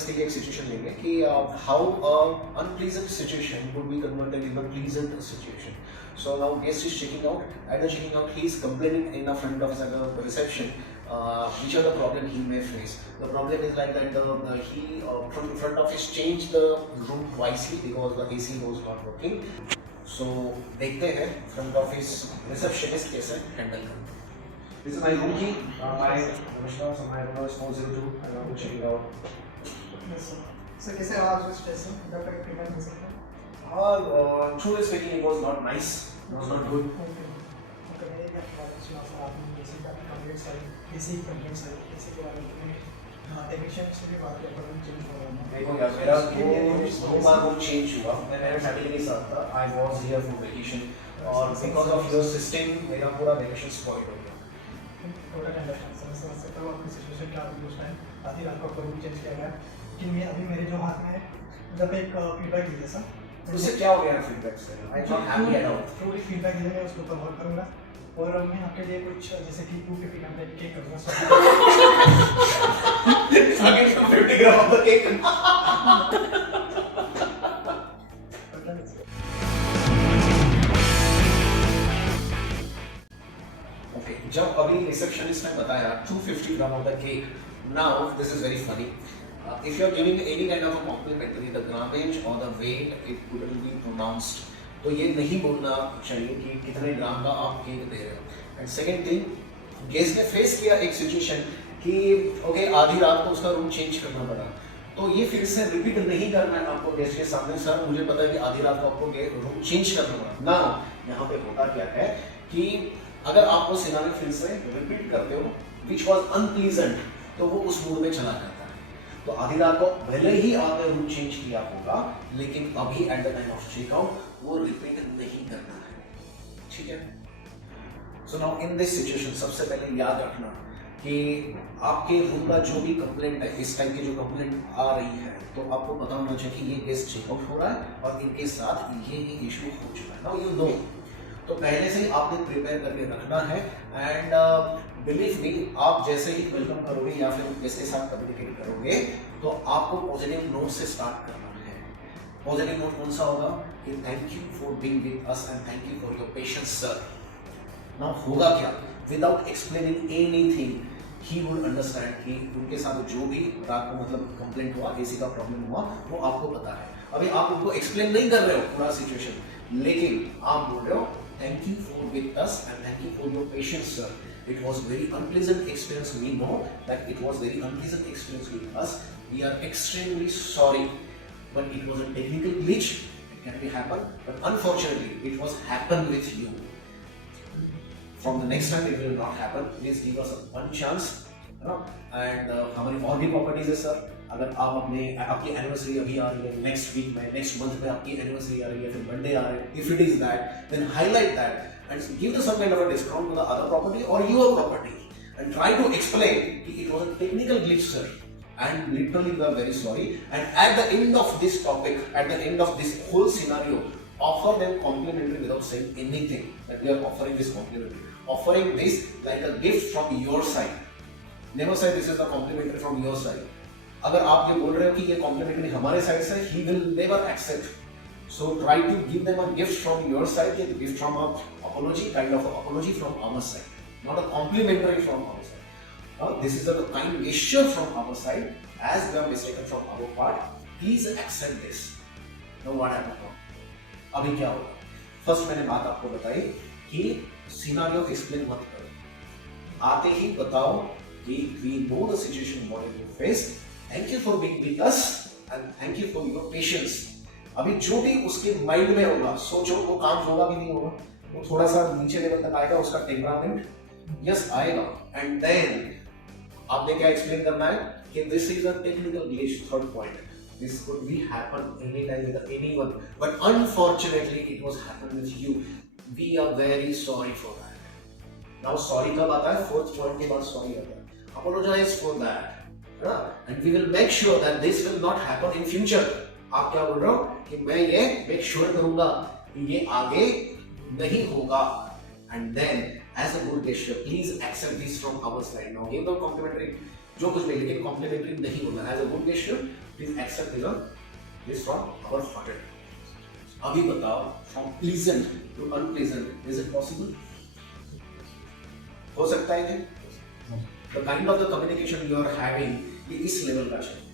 इसके लिए एक सिचुएशन लेंगे कि how unpleasant situation would be converted in a pleasant situation. So now guest is checking out. At the checking out, he is complaining in the front of the reception. Which are the problem he may face? The problem is like that he from in front of his changed the room twice because the AC was not working. So देखते हैं front of his receptionist कैसे handle करते हैं. This is my room key. My Namaskar. So my room is 402. I want to check it out. Yes sir. So कैसे आप stress है? जब तक ट्रीटमेंट हो सकता है. Truly speaking, it was not nice. It was not good. देखो यार मेरा दो बार रूम चेंज हुआ. मैं मेरे फैमिली के साथ था. I was here for vacation और because of your system मेरा पूरा vacation spoil हो गया. टोटल अंडरस्टैंड समझ सकता हूँ आपकी सिचुएशन क्या थी उस टाइम. आधी रात को आपका रूम चेंज किया गया. लेकिन मैं अभी मेरे जो हाथ में है जब एक फीडबैक दिया सर. उससे क्या हो गया फीडबैक से? I am not happy at all. थोड़ी फीडबैक दिया मैं उसके ऊपर वर्क करूँगा और मैं आपके लिए कुछ जैसे कि 250 ग्राम का केक करूँगा. 50 ग्राम का केक. ओके, जब अभी रिसेप्शनिस्ट ने बताया 250 gram of the cake, now this is very funny. If you are giving any kind of a complimentary, the grammage or the weight, it couldn't be pronounced. तो ये नहीं बोलना चाहिए कि कितने ग्राम का आप केक दे रहे हो. एंड सेकेंड थिंग, गेस्ट ने फेस किया एक सिचुएशन कि ओके आधी रात को उसका रूम चेंज करना पड़ा. तो ये फिर से रिपीट नहीं करना है आपको गेस्ट के सामने. सर मुझे पता है कि आधी रात को आपको रूम चेंज करना पड़ा ना. यहाँ पे होता क्या है कि अगर आप वो सिनारियो फिर से रिपीट करते हो विच वॉज अनप्लीजेंट, तो वो उस मूड में चला जाता है. तो आधी रात को भले ही आपने रूम चेंज किया होगा, लेकिन अभी at the time of checkout वो रिपीट नहीं करना है. ठीक है. So now in this situation सबसे पहले याद रखना कि आपके रूम का जो भी कंप्लेंट है, इस टाइप की जो कंप्लेंट आ रही है, तो आपको पता होना चाहिए कि ये गेस्ट चेकआउट हो रहा है और इनके साथ ये इशू हो चुका है. Now you know. तो पहले से ही आपने प्रिपेयर करके रखना है. एंड बिलीव मी, आप जैसे ही वेलकम करोगे या फिर इसके साथ कम्युनिकेट करोगे तो आपको पॉजिटिव नोट से स्टार्ट करना है. पॉजिटिव नोट कौन सा होगा कि thank you for being with us and thank you for your patience sir. Now होगा क्या, without explaining anything he would understand कि उनके साथ जो भी रात को मतलब कंप्लेंट हुआ, एसी का प्रॉब्लम हुआ, वो आपको पता है. अभी आप उनको एक्सप्लेन नहीं कर रहे हो पूरा सिचुएशन, लेकिन आप बोल रहे हो thank you for with us and thank you for your patience sir. It was very unpleasant experience. We know that it was very unpleasant experience with us. We are extremely sorry, but it was a technical glitch. It can be happen, but unfortunately it was happened with you. From the next time it will not happen. Please give us one chance. And हमारी और भी properties है sir. अगर आप आपकी anniversary अभी आ रही है, नेक्स्ट वीक में, नेक्स्ट मंथ में आपकी एनिवर्सरी आ रही है, फिर बर्थडे आ रहा है, if it is that, then highlight that and give some kind of a discount to the other property or your property and try to explain कि it was a technical glitch sir and literally we are very sorry. And at the end of this topic, at the end of this whole scenario, offer them complimentary without saying anything that we are offering this complimentary. Offering this like a gift from your side. Never say this is the complimentary from your side. अगर आप ये बोल रहे हो कि ये complementary हमारे side से, he will never accept. So try to give them a gift from your side, a gift from a apology, kind of a apology from our side, not a complimentary from our side. This is a kind gesture from our side, as we are mistaken from our part. Please accept this. Now what happened? अभी क्या होगा? First मैंने बात आपको बताई कि scenario explain मत करो. आते ही बताओ कि we know the situation what you face. Thank you for being with us and thank you for your patience. अभी जो भी उसके माइंड में होगा, सोचो वो काम होगा भी नहीं होगा, वो थोड़ा सा नीचे लेवल तक आएगा, उसका टेम्परामेंट यस आएगा. एंड देन आपने क्या एक्सप्लेन करना है कि this is a technical glitch. Third point, this could be happen any time with anyone, but unfortunately it was happen with you. We are very sorry for that. Now sorry कब आता है? Fourth point के बाद sorry आता है. Apologise for that. And we will make sure that this will not happen in future. आप क्या बोल रहे हो कि मैं ये make sure करूंगा कि ये आगे नहीं होगा. And then as a good gesture, please accept this from our side. Now give them complimentary. जो कुछ भी, लेकिन कॉम्प्लीमेंट्री नहीं बोलना। As a good gesture please accept this from our heart. अभी बताओ, from pleasant to unpleasant, is it possible? हो सकता है क्या? The kind of the communication you are having, ये इस लेवल का चाहिए।